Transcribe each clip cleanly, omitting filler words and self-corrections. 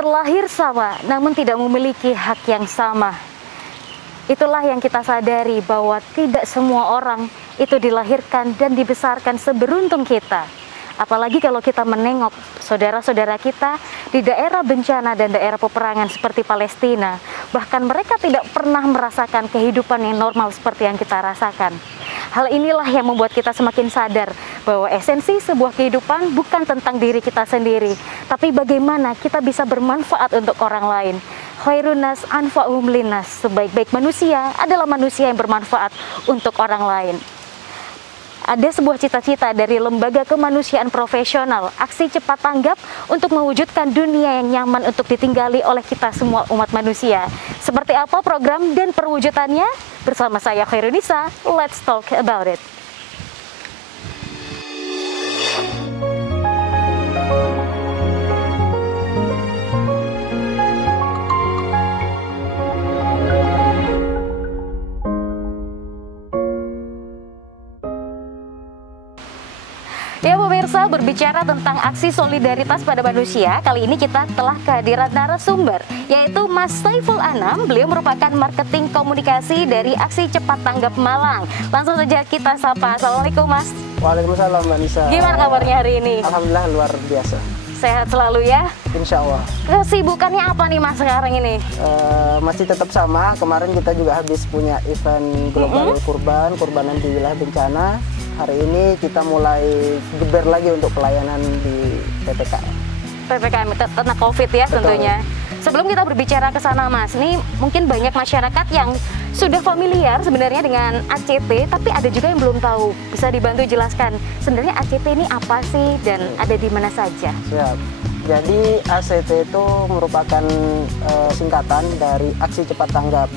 Terlahir sama, namun tidak memiliki hak yang sama. Itulah yang kita sadari bahwa tidak semua orang itu dilahirkan dan dibesarkan seberuntung kita. Apalagi kalau kita menengok saudara-saudara kita di daerah bencana dan daerah peperangan seperti Palestina. Bahkan mereka tidak pernah merasakan kehidupan yang normal seperti yang kita rasakan. Hal inilah yang membuat kita semakin sadar bahwa esensi sebuah kehidupan bukan tentang diri kita sendiri, tapi bagaimana kita bisa bermanfaat untuk orang lain. Khairun nas anfa'uhum linnas, sebaik-baik manusia adalah manusia yang bermanfaat untuk orang lain. Ada sebuah cita-cita dari Lembaga Kemanusiaan Profesional, Aksi Cepat Tanggap untuk mewujudkan dunia yang nyaman untuk ditinggali oleh kita semua umat manusia. Seperti apa program dan perwujudannya? Bersama saya Khairunisa, let's talk about it. Ya pemirsa, berbicara tentang aksi solidaritas pada manusia, kali ini kita telah kehadiran narasumber, yaitu Mas Saiful Anam. Beliau merupakan marketing komunikasi dari Aksi Cepat Tanggap Malang. Langsung saja kita sapa. Assalamualaikum Mas. Waalaikumsalam Mbak Nisa. Gimana kabarnya hari ini? Alhamdulillah luar biasa. Sehat selalu ya? Insya Allah. Kesibukannya apa nih Mas sekarang ini? Masih tetap sama, kemarin kita juga habis punya event global kurbanan di wilayah bencana. Hari ini kita mulai geber lagi untuk pelayanan di PPKM. PPKM tentang COVID ya. Betul. Tentunya. Sebelum kita berbicara ke sana Mas, ini mungkin banyak masyarakat yang sudah familiar sebenarnya dengan ACT, tapi ada juga yang belum tahu. Bisa dibantu jelaskan sebenarnya ACT ini apa sih dan ada di mana saja? Siap. Jadi ACT itu merupakan singkatan dari Aksi Cepat Tanggap.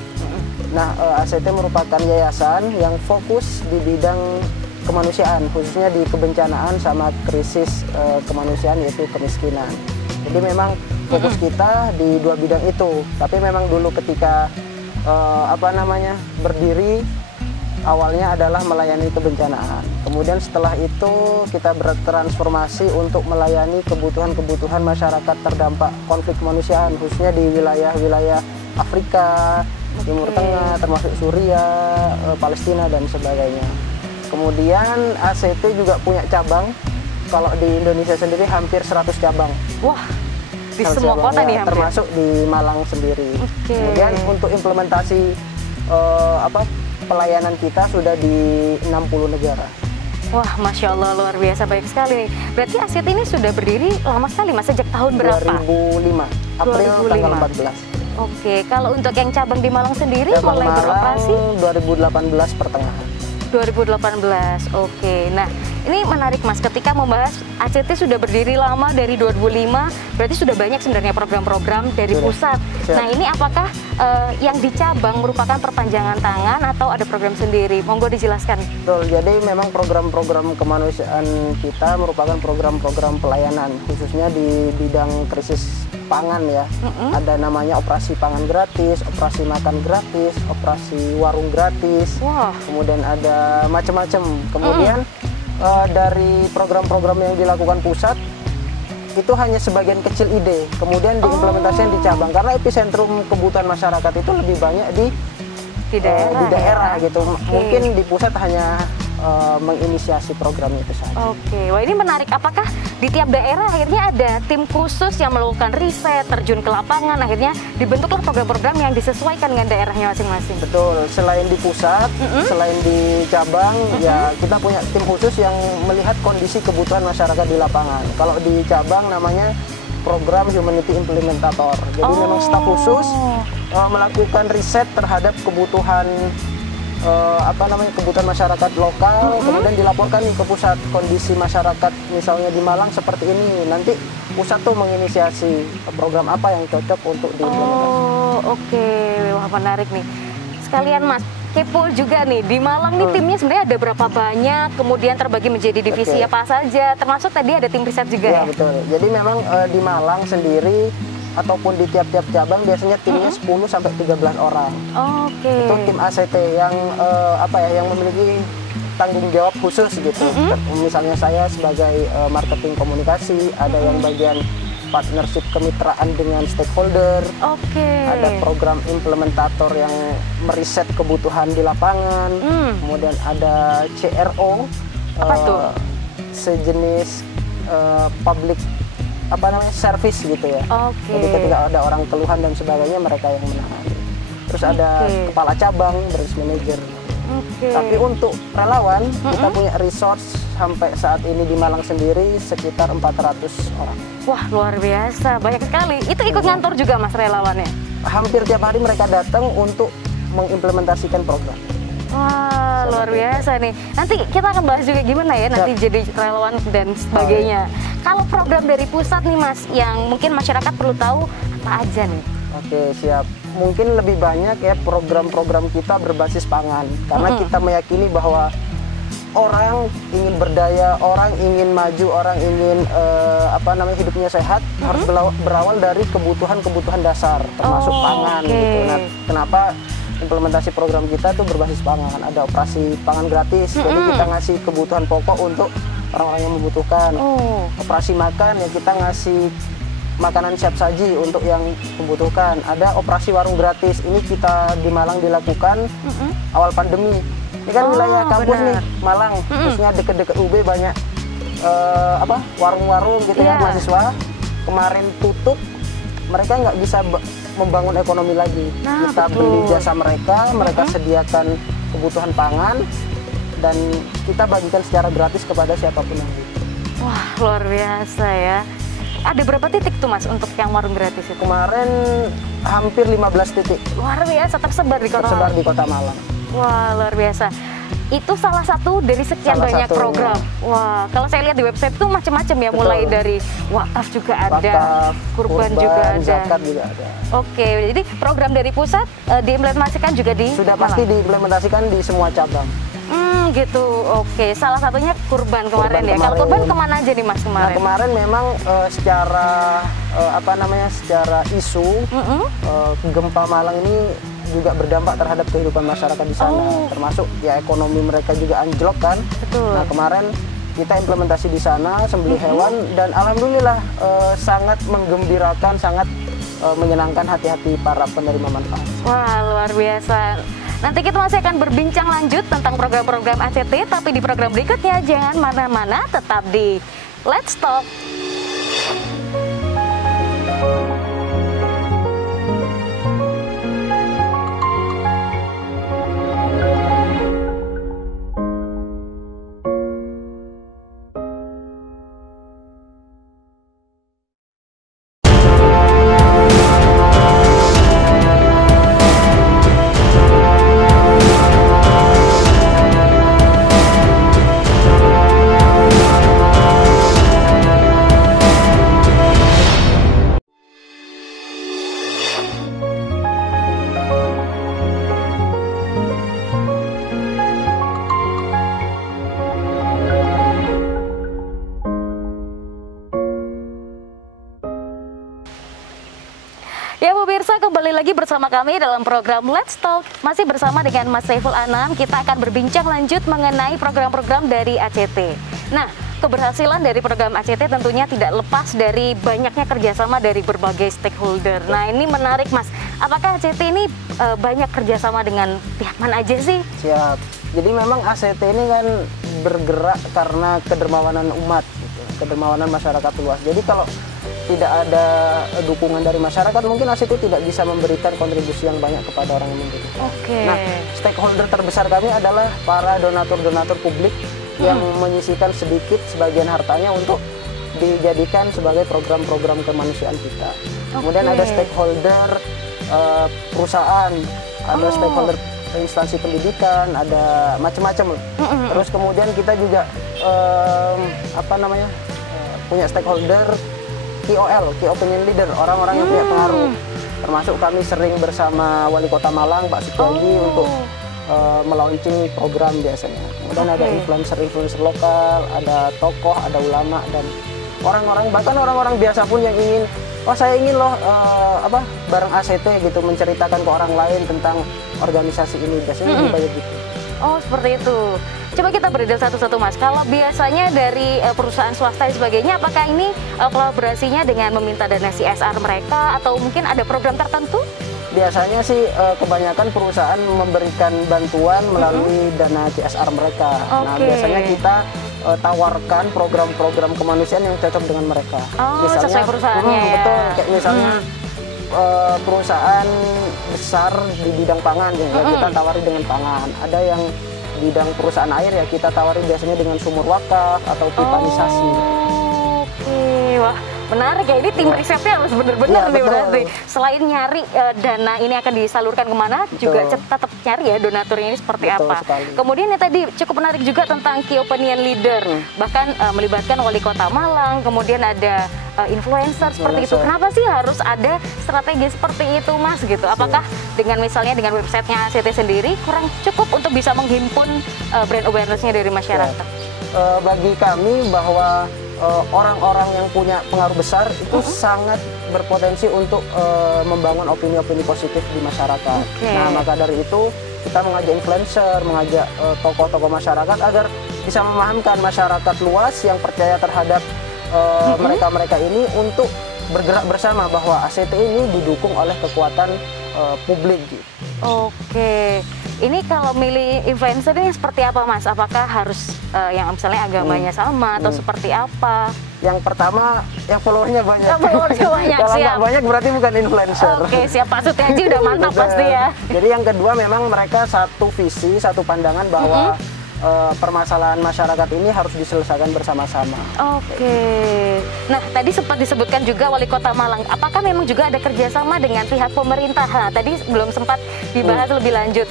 Nah, ACT merupakan yayasan yang fokus di bidang kemanusiaan, khususnya di kebencanaan sama krisis kemanusiaan, yaitu kemiskinan. Jadi memang fokus kita di dua bidang itu. Tapi memang dulu ketika berdiri, awalnya adalah melayani kebencanaan. Kemudian setelah itu kita bertransformasi untuk melayani kebutuhan-kebutuhan masyarakat terdampak konflik kemanusiaan, khususnya di wilayah-wilayah Afrika, Timur Tengah, termasuk Suriah, Palestina dan sebagainya. Kemudian ACT juga punya cabang. Kalau di Indonesia sendiri hampir 100 cabang. Wah, di semua kota nih hampir. Termasuk di Malang sendiri. Kemudian untuk implementasi pelayanan kita sudah di 60 negara. Wah, Masya Allah, luar biasa, baik sekali nih. Berarti ACT ini sudah berdiri lama sekali Mas, sejak tahun berapa? 2005, April 2005. Tanggal 14. Oke, kalau untuk yang cabang di Malang sendiri mulai beroperasi? 2018 pertengahan. 2018, oke. Nah, ini menarik Mas, ketika membahas ACT sudah berdiri lama dari 2005, berarti sudah banyak sebenarnya program-program dari pusat. Siap. Nah, ini apakah yang di cabang merupakan perpanjangan tangan atau ada program sendiri? Monggo dijelaskan. Betul, jadi memang program-program kemanusiaan kita merupakan program-program pelayanan, khususnya di bidang krisis pangan ya. Ada namanya operasi pangan gratis, operasi makan gratis, operasi warung gratis. Wah. Kemudian ada macam-macam. Kemudian dari program-program yang dilakukan pusat itu hanya sebagian kecil ide, kemudian diimplementasikan di cabang karena epicentrum kebutuhan masyarakat itu lebih banyak di daerah gitu. Mungkin di pusat hanya menginisiasi program itu saja. Oke, wah ini menarik. Apakah di tiap daerah akhirnya ada tim khusus yang melakukan riset, terjun ke lapangan, akhirnya dibentuklah program-program yang disesuaikan dengan daerahnya masing-masing? Betul, selain di pusat, selain di cabang, ya kita punya tim khusus yang melihat kondisi kebutuhan masyarakat di lapangan. Kalau di cabang namanya program Humanity Implementator. Jadi memang staf khusus melakukan riset terhadap kebutuhan kebutuhan masyarakat lokal, kemudian dilaporkan nih ke pusat kondisi masyarakat misalnya di Malang seperti ini. Nanti pusat tuh menginisiasi program apa yang cocok untuk diimplementasikan. Oke. Wah, menarik nih. Sekalian Mas, kepo juga nih, di Malang nih timnya sebenarnya ada berapa banyak, kemudian terbagi menjadi divisi apa saja, termasuk tadi ada tim riset juga ya? Betul, jadi memang di Malang sendiri ataupun di tiap-tiap cabang biasanya timnya 10-13 orang. Oke. Itu tim ACT yang yang memiliki tanggung jawab khusus gitu. Misalnya saya sebagai marketing komunikasi, ada yang bagian partnership kemitraan dengan stakeholder. Oke. Ada program implementator yang meriset kebutuhan di lapangan. Kemudian ada CRO. Apa tuh? Sejenis public service gitu ya. Oke. Jadi ketika ada orang keluhan dan sebagainya, mereka yang menangani. Terus ada kepala cabang, branch manager. Tapi untuk relawan, kita punya resource sampai saat ini di Malang sendiri sekitar 400 orang. Wah, luar biasa, banyak sekali. Itu ikut ngantor juga Mas relawannya? Hampir tiap hari mereka datang untuk mengimplementasikan program. Wah, luar biasa nih. Nanti kita akan bahas juga gimana ya nanti jadi relawan dan sebagainya. Kalau program dari pusat nih Mas, yang mungkin masyarakat perlu tahu apa aja nih? Oke, siap. Mungkin lebih banyak ya program-program kita berbasis pangan. Karena kita meyakini bahwa orang ingin berdaya, orang ingin maju, orang ingin hidupnya sehat, harus berawal dari kebutuhan-kebutuhan dasar, termasuk pangan gitu. Nah, kenapa implementasi program kita tuh berbasis pangan? Ada operasi pangan gratis, jadi kita ngasih kebutuhan pokok untuk orang-orang yang membutuhkan. Operasi makan ya, kita ngasih makanan siap saji untuk yang membutuhkan. Ada operasi warung gratis, ini kita di Malang dilakukan awal pandemi. Ini kan wilayah kampus nih, Malang, khususnya deket-deket UB banyak warung-warung gitu ya, mahasiswa. Kemarin tutup, mereka nggak bisa membangun ekonomi lagi. Kita beli jasa mereka, mereka sediakan kebutuhan pangan, dan kita bagikan secara gratis kepada siapapun yang butuh. Wah, luar biasa ya. Ada berapa titik tuh Mas untuk yang warung gratis itu? Kemarin hampir 15 titik. Luar biasa, tersebar di kota Tersebar di kota Malang. Wah, luar biasa. Itu salah satu dari sekian banyak program. Wah, kalau saya lihat di website tuh macam-macam ya. Betul. Mulai dari wakaf juga ada, wakaf, kurban juga ada, zakat juga ada. Oke, jadi program dari pusat diimplementasikan juga di Sudah pasti diimplementasikan di semua cabang. Gitu. Oke, salah satunya kurban kemarin ya. Kalau kurban kemana aja nih Mas kemarin? Nah, kemarin memang secara isu gempa Malang ini juga berdampak terhadap kehidupan masyarakat di sana, termasuk ya ekonomi mereka juga anjlok kan. Betul. Nah, kemarin kita implementasi di sana sembelih hewan, dan alhamdulillah sangat menggembirakan, sangat menyenangkan hati-hati para penerima manfaat. Wah, luar biasa. Nanti kita masih akan berbincang lanjut tentang program-program ACT, tapi di program berikutnya jangan mana-mana, tetap di Let's Talk. Ya pemirsa, kembali lagi bersama kami dalam program Let's Talk. Masih bersama dengan Mas Saiful Anam, kita akan berbincang lanjut mengenai program-program dari ACT. Nah, keberhasilan dari program ACT tentunya tidak lepas dari banyaknya kerjasama dari berbagai stakeholder. Nah, ini menarik Mas, apakah ACT ini banyak kerjasama dengan pihak mana aja sih? Siap, jadi memang ACT ini kan bergerak karena kedermawanan umat, gitu. Kedermawanan masyarakat luas. Jadi kalau tidak ada dukungan dari masyarakat, mungkin ACT tidak bisa memberikan kontribusi yang banyak kepada orang yang membutuhkan. Nah, stakeholder terbesar kami adalah para donatur-donatur publik yang menyisihkan sedikit sebagian hartanya untuk dijadikan sebagai program-program kemanusiaan kita. Kemudian ada stakeholder perusahaan, ada stakeholder instansi pendidikan, ada macam-macam. Terus kemudian kita juga punya stakeholder KOL, Key Opinion Leader, orang-orang yang punya pengaruh. Termasuk kami sering bersama Wali Kota Malang, Pak Sutiadi, untuk melaunching program biasanya. Kemudian ada influencer-influencer lokal, ada tokoh, ada ulama, dan orang-orang, bahkan orang-orang biasa pun yang ingin, saya ingin loh bareng ACT gitu, menceritakan ke orang lain tentang organisasi ini. Biasanya lebih banyak gitu. Oh, seperti itu. Coba kita berdetail satu-satu, Mas. Kalau biasanya dari perusahaan swasta dan sebagainya, apakah ini kolaborasinya dengan meminta dana CSR mereka atau mungkin ada program tertentu? Biasanya sih kebanyakan perusahaan memberikan bantuan melalui dana CSR mereka. Nah, biasanya kita tawarkan program-program kemanusiaan yang cocok dengan mereka. Oh, misalnya, sesuai perusahaannya ya? Betul, kayak misalnya perusahaan besar di bidang pangan, ya kita tawari dengan pangan. Ada yang bidang perusahaan air, ya kita tawari biasanya dengan sumur wakaf atau pipanisasi. Oke, wah menarik ya, ini tim risetnya harus benar-benar nih berarti. Selain nyari dana ini akan disalurkan kemana, juga tetap nyari ya donaturnya ini seperti apa. Sekali. Kemudian yang tadi cukup menarik juga tentang key opinion leader, bahkan melibatkan wali kota Malang, kemudian ada influencer seperti itu. Kenapa sih harus ada strategi seperti itu, Mas? Gitu. Apakah dengan misalnya dengan websitenya ACT sendiri kurang cukup untuk bisa menghimpun brand awareness-nya dari masyarakat? Bagi kami bahwa orang-orang yang punya pengaruh besar itu sangat berpotensi untuk membangun opini-opini positif di masyarakat. Nah, maka dari itu kita mengajak influencer, mengajak tokoh-tokoh masyarakat agar bisa memahamkan masyarakat luas yang percaya terhadap mereka-mereka ini untuk bergerak bersama bahwa ACT ini didukung oleh kekuatan publik. Oke, ini kalau milih influencer ini seperti apa, Mas? Apakah harus yang misalnya agamanya sama atau seperti apa? Yang pertama, yang followernya banyak. Followernya banyak, kalau nggak banyak berarti bukan influencer. Oke, siap, maksudnya aja udah mantap pasti ya. Jadi yang kedua memang mereka satu visi, satu pandangan bahwa permasalahan masyarakat ini harus diselesaikan bersama-sama. Oke. Nah, tadi sempat disebutkan juga Wali Kota Malang. Apakah memang juga ada kerjasama dengan pihak pemerintah? Nah, tadi belum sempat dibahas lebih lanjut.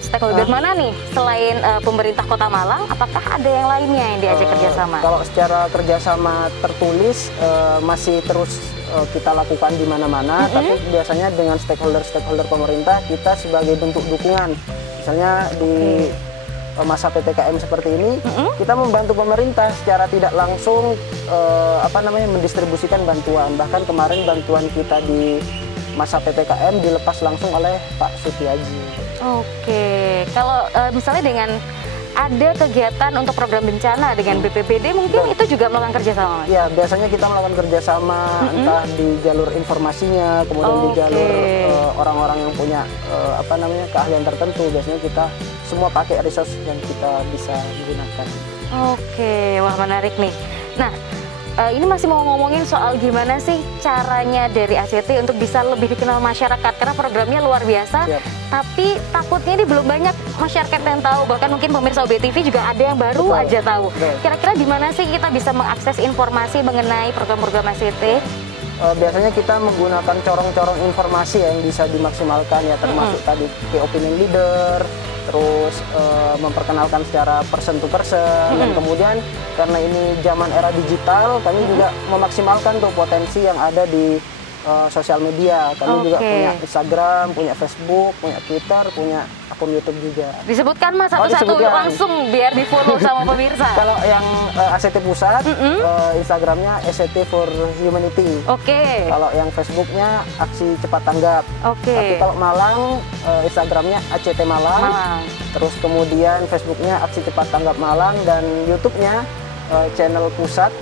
Stakeholder mana nih selain pemerintah Kota Malang? Apakah ada yang lainnya yang diajak kerjasama? Kalau secara kerjasama tertulis masih terus kita lakukan di mana-mana, tapi biasanya dengan stakeholder pemerintah kita sebagai bentuk dukungan. Misalnya di masa PPKM seperti ini, kita membantu pemerintah secara tidak langsung mendistribusikan bantuan. Bahkan kemarin bantuan kita di masa PPKM dilepas langsung oleh Pak Sutiaji. Oke, kalau misalnya dengan ada kegiatan untuk program bencana dengan BPBD, mungkin itu juga melakukan kerjasama? Ya, biasanya kita melakukan kerjasama entah di jalur informasinya, kemudian di jalur orang-orang yang punya keahlian tertentu. Biasanya kita semua pakai resource yang kita bisa gunakan. Oke, wah menarik nih. Nah, ini masih mau ngomongin soal gimana sih caranya dari ACT untuk bisa lebih dikenal masyarakat, karena programnya luar biasa. Tapi takutnya ini belum banyak masyarakat yang tahu, bahkan mungkin pemirsa UBTV juga ada yang baru aja tahu. Kira-kira di mana sih kita bisa mengakses informasi mengenai program-program ACT? Biasanya kita menggunakan corong-corong informasi yang bisa dimaksimalkan ya, termasuk tadi key opinion leader, terus memperkenalkan secara person to person, dan kemudian karena ini zaman era digital, kami juga memaksimalkan tuh potensi yang ada di sosial media. Kami juga punya Instagram, punya Facebook, punya Twitter, punya akun YouTube juga. Disebutkan, Mas, satu-satu langsung biar di follow sama pemirsa. Kalau yang ACT Pusat, Instagramnya ACT for Humanity. Kalau yang Facebooknya Aksi Cepat Tanggap. Tapi kalau Malang, Instagramnya ACT Malang. Terus kemudian Facebooknya Aksi Cepat Tanggap Malang, dan YouTube-nya channel Pusat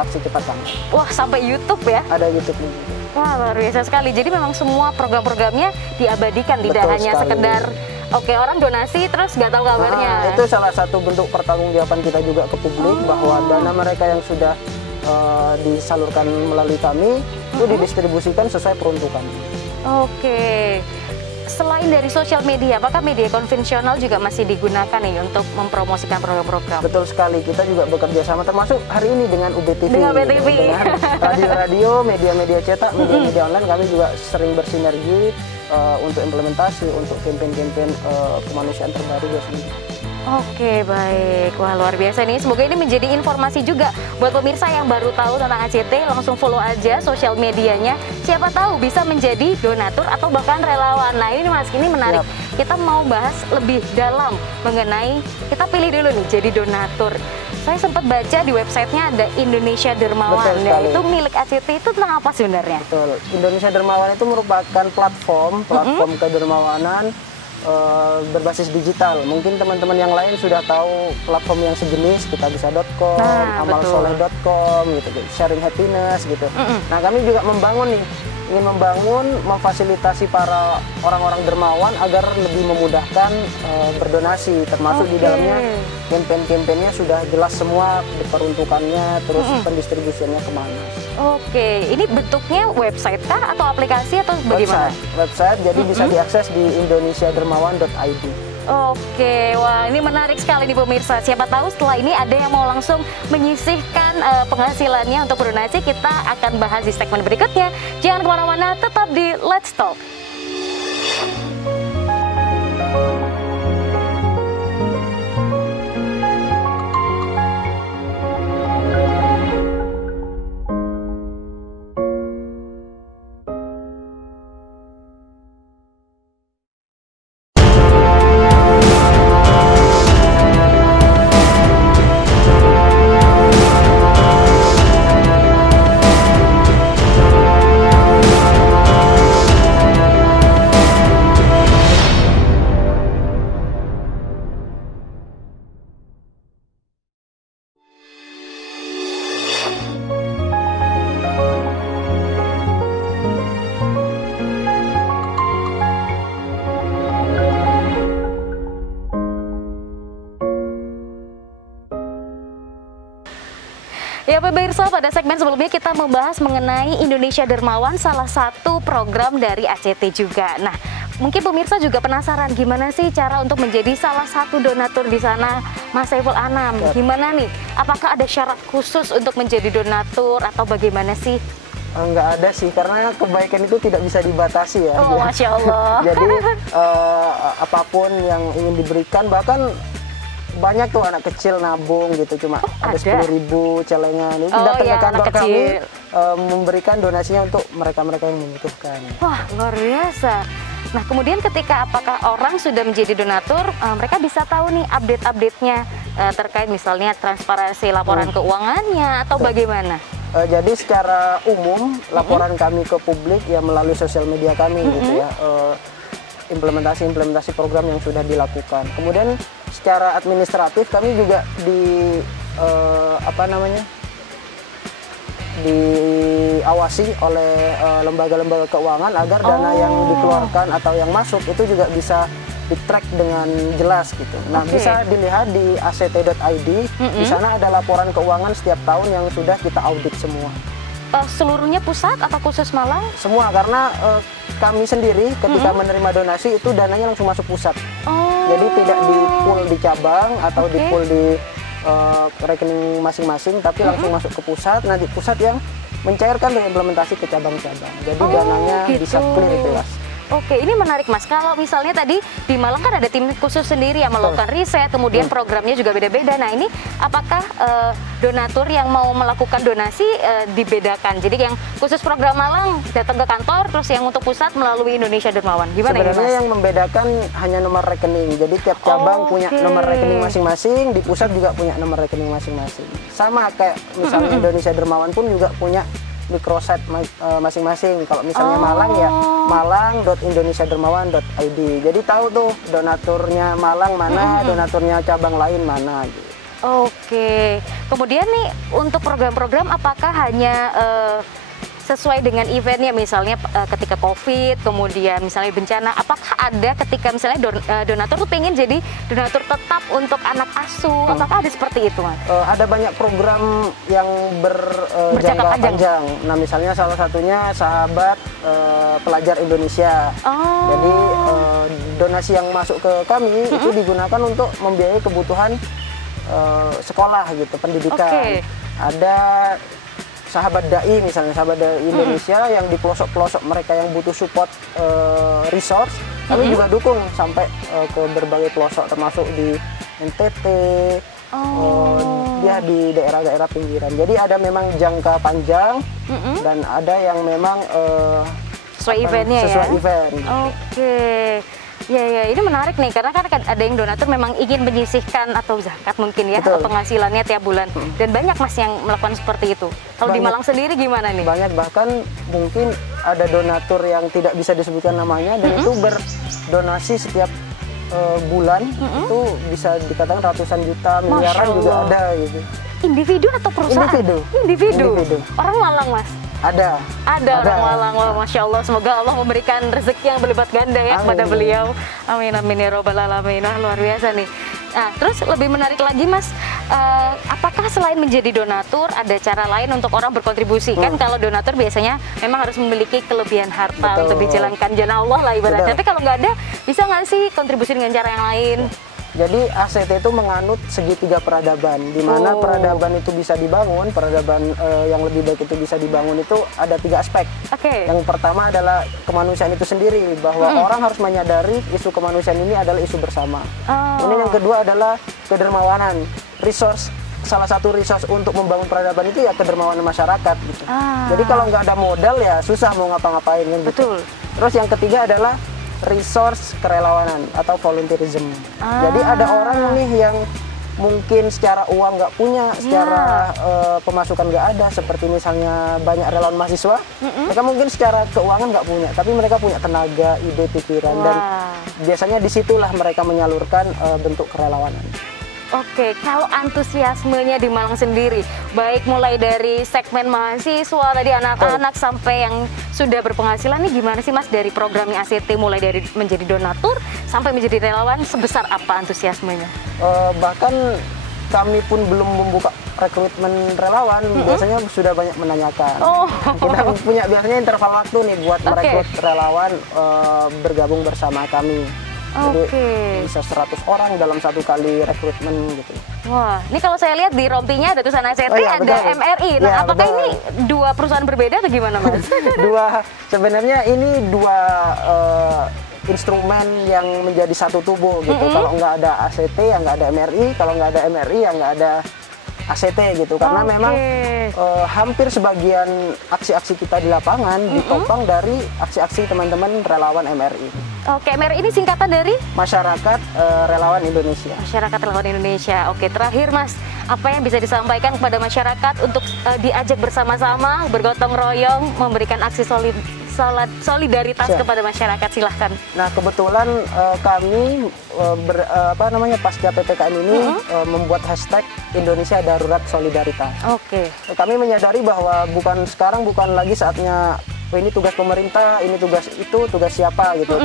Aksi Cepat Tanggap. Wah, sampai YouTube ya? Ada YouTube-nya juga. Wah, luar biasa sekali. Jadi memang semua program-programnya diabadikan, tidak hanya sekedar orang donasi terus nggak tahu kabarnya. Itu salah satu bentuk pertanggungjawaban kita juga ke publik, bahwa dana mereka yang sudah disalurkan melalui kami itu didistribusikan sesuai peruntukan. Selain dari sosial media, apakah media konvensional juga masih digunakan nih untuk mempromosikan program-program? Betul sekali, kita juga bekerja sama, termasuk hari ini dengan UBTV. Dengan radio-radio, media-media cetak, media-media online, kami juga sering bersinergi untuk implementasi, untuk campaign-campaign kemanusiaan terbaru biasanya. Oke, baik. Wah, luar biasa nih. Semoga ini menjadi informasi juga buat pemirsa yang baru tahu tentang ACT. Langsung follow aja sosial medianya. Siapa tahu bisa menjadi donatur atau bahkan relawan. Nah, ini Mas, ini menarik. Kita mau bahas lebih dalam mengenai, kita pilih dulu nih jadi donatur. Saya sempat baca di websitenya ada Indonesia Dermawan. Nah, itu milik ACT, itu tentang apa sebenarnya? Betul. Indonesia Dermawan itu merupakan platform kedermawanan berbasis digital. Mungkin teman-teman yang lain sudah tahu platform yang sejenis, kitabisa.com, amalsoleh.com gitu, sharing happiness gitu. Nah, kami juga ingin membangun, memfasilitasi para orang-orang dermawan agar lebih memudahkan berdonasi, termasuk di dalamnya kampanye-kampanyenya sudah jelas semua peruntukannya, terus pendistribusiannya kemana. Oke, ini bentuknya website kah atau aplikasi atau bagaimana? Website, jadi bisa diakses di indonesiadermawan.id. Oke, wah ini menarik sekali nih pemirsa. Siapa tahu setelah ini ada yang mau langsung menyisihkan penghasilannya untuk berdonasi. Kita akan bahas di segmen berikutnya. Jangan kemana-mana, tetap di Let's Talk. Ya pemirsa, pada segmen sebelumnya kita membahas mengenai Indonesia Dermawan, salah satu program dari ACT juga. Nah, mungkin pemirsa juga penasaran gimana sih cara untuk menjadi salah satu donatur di sana, Mas Saiful Anam. Gimana nih? Apakah ada syarat khusus untuk menjadi donatur atau bagaimana sih? Enggak ada sih, karena kebaikan itu tidak bisa dibatasi ya. Oh, Masya Allah. Jadi apapun yang ingin diberikan, bahkan banyak tuh anak kecil nabung gitu, cuma ada 10.000 celengan itu datang ke kantor kami memberikan donasinya untuk mereka-mereka yang membutuhkan. Wah, luar biasa. Nah, kemudian ketika apakah orang sudah menjadi donatur, mereka bisa tahu nih update-update-nya terkait misalnya transparansi laporan keuangannya atau bagaimana? Jadi secara umum laporan kami ke publik ya melalui sosial media kami gitu ya. Implementasi program yang sudah dilakukan. Kemudian secara administratif kami juga diawasi oleh lembaga-lembaga keuangan agar dana yang dikeluarkan atau yang masuk itu juga bisa di-track dengan jelas gitu. Nah, bisa dilihat di act.id. Di sana ada laporan keuangan setiap tahun yang sudah kita audit semua. Seluruhnya pusat atau khusus Malang? Semua, karena kami sendiri ketika menerima donasi itu dananya langsung masuk pusat. Jadi tidak di-pool di cabang atau di-pool di rekening masing-masing, tapi langsung masuk ke pusat. Nanti pusat yang mencairkan dan implementasi ke cabang-cabang. Jadi dananya bisa clear itu ya. Oke, ini menarik Mas. Kalau misalnya tadi di Malang kan ada tim khusus sendiri yang melakukan riset, kemudian programnya juga beda-beda. Nah, ini apakah donatur yang mau melakukan donasi dibedakan? Jadi yang khusus program Malang datang ke kantor, terus yang untuk pusat melalui Indonesia Dermawan. Gimana ini, Mas? Sebenarnya yang membedakan hanya nomor rekening. Jadi tiap cabang punya nomor rekening masing-masing, di pusat juga punya nomor rekening masing-masing. Sama kayak misalnya Indonesia Dermawan pun juga punya microsite masing-masing. Kalau misalnya Malang ya malang.indonesiadermawan.id. Jadi tahu tuh donaturnya Malang mana, donaturnya cabang lain mana gitu. Oke. Kemudian nih untuk program-program apakah hanya sesuai dengan eventnya, misalnya ketika COVID, kemudian misalnya bencana, apakah ada ketika misalnya donatur tuh pengen jadi donatur tetap untuk anak asuh, apakah ada seperti itu, Mas? Ada banyak program yang berjangka panjang. Nah, misalnya salah satunya Sahabat Pelajar Indonesia. Jadi donasi yang masuk ke kami itu digunakan untuk membiayai kebutuhan sekolah gitu, pendidikan. Ada Sahabat Dai misalnya, Sahabat Dai Indonesia yang di pelosok-pelosok mereka yang butuh support resource, kami juga dukung sampai ke berbagai pelosok termasuk di NTT, dia di daerah-daerah pinggiran. Jadi ada memang jangka panjang dan ada yang memang sesuai eventnya ya? Sesuai event. Oke. Ya, ini menarik nih, karena kan ada yang donatur memang ingin menyisihkan atau zakat mungkin ya, penghasilannya tiap bulan. Dan banyak Mas yang melakukan seperti itu. Kalau di Malang sendiri gimana nih? Banyak, bahkan mungkin ada donatur yang tidak bisa disebutkan namanya, dan itu berdonasi setiap bulan itu bisa dikatakan ratusan juta, miliaran juga ada gitu. Individu atau perusahaan? Individu. Orang Malang, Mas? Ada orang Malang. Wah, Masya Allah, semoga Allah memberikan rezeki yang berlipat ganda ya kepada beliau. Amin amin ya robbal alamin. Luar biasa nih. Nah, terus lebih menarik lagi, Mas, apakah selain menjadi donatur ada cara lain untuk orang berkontribusi? Kan kalau donatur biasanya memang harus memiliki kelebihan harta untuk dijalankan jalan Allah lah ibaratnya. Tapi kalau nggak ada, bisa nggak sih kontribusi dengan cara yang lain? Jadi ACT itu menganut segitiga peradaban, di mana peradaban itu bisa dibangun, peradaban yang lebih baik itu bisa dibangun itu ada 3 aspek. Yang pertama adalah kemanusiaan itu sendiri, bahwa orang harus menyadari isu kemanusiaan ini adalah isu bersama. Kemudian yang kedua adalah kedermawanan, salah satu resource untuk membangun peradaban itu ya kedermawanan masyarakat gitu. Jadi kalau nggak ada modal ya susah mau ngapa-ngapain kan gitu. Terus yang ketiga adalah resource kerelawanan atau volunteerism. Jadi ada orang nih yang mungkin secara uang nggak punya, secara pemasukan nggak ada, seperti misalnya banyak relawan mahasiswa, mereka mungkin secara keuangan nggak punya, tapi mereka punya tenaga, ide, pikiran, dan biasanya disitulah mereka menyalurkan bentuk kerelawanan. Oke, kalau antusiasmenya di Malang sendiri, baik mulai dari segmen mahasiswa, tadi anak-anak, sampai yang sudah berpenghasilan nih, gimana sih Mas dari programnya ACT, mulai dari menjadi donatur sampai menjadi relawan, sebesar apa antusiasmenya? Bahkan kami pun belum membuka rekrutmen relawan, biasanya sudah banyak menanyakan. Kita punya biasanya interval waktu nih buat merekrut relawan bergabung bersama kami. Jadi bisa 100 orang dalam satu kali rekrutmen gitu. Wah, ini kalau saya lihat di rompinya ada tulisan ACT, ada MRI. Nah, apakah ini 2 perusahaan berbeda atau gimana, Mas? Sebenarnya ini 2 instrumen yang menjadi satu tubuh gitu. Kalau nggak ada ACT ya nggak ada MRI, kalau nggak ada MRI ya nggak ada ACT gitu. Karena memang hampir sebagian aksi-aksi kita di lapangan ditopang dari aksi-aksi teman-teman relawan MRI. Oke, MRI ini singkatan dari? Masyarakat Relawan Indonesia. Masyarakat Relawan Indonesia. Oke, terakhir Mas, apa yang bisa disampaikan kepada masyarakat untuk diajak bersama-sama, bergotong royong, memberikan aksi solidaritas kepada masyarakat? Silahkan. Nah, kebetulan kami pasca PPKM ini membuat hashtag Indonesia Darurat Solidaritas. Kami menyadari bahwa bukan lagi saatnya ini tugas pemerintah, ini tugas siapa gitu.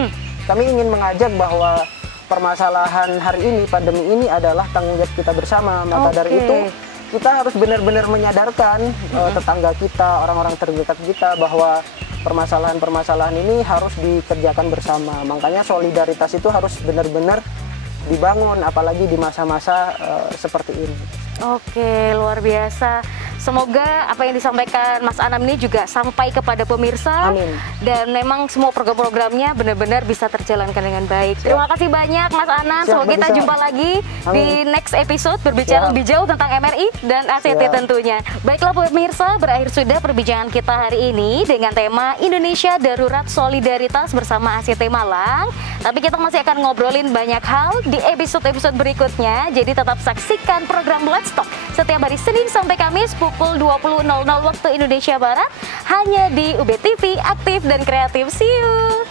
Kami ingin mengajak bahwa permasalahan hari ini, pandemi ini adalah tanggung jawab kita bersama. Maka dari itu kita harus benar-benar menyadarkan tetangga kita, orang-orang terdekat kita bahwa permasalahan-permasalahan ini harus dikerjakan bersama. Makanya solidaritas itu harus benar-benar dibangun, apalagi di masa-masa seperti ini. Oke, luar biasa. Semoga apa yang disampaikan Mas Anam ini juga sampai kepada pemirsa. Amin. Dan memang semua program-programnya benar-benar bisa terjalankan dengan baik. Terima kasih banyak Mas Anam. Semoga kita jumpa lagi di next episode berbicara lebih jauh tentang MRI dan ACT tentunya. Baiklah pemirsa, berakhir sudah perbincangan kita hari ini dengan tema Indonesia Darurat Solidaritas bersama ACT Malang. Tapi kita masih akan ngobrolin banyak hal di episode-episode berikutnya. Jadi tetap saksikan program Let's Talk setiap hari Senin sampai Kamis pukul 20.00 waktu Indonesia Barat hanya di UB TV, aktif dan kreatif. See you.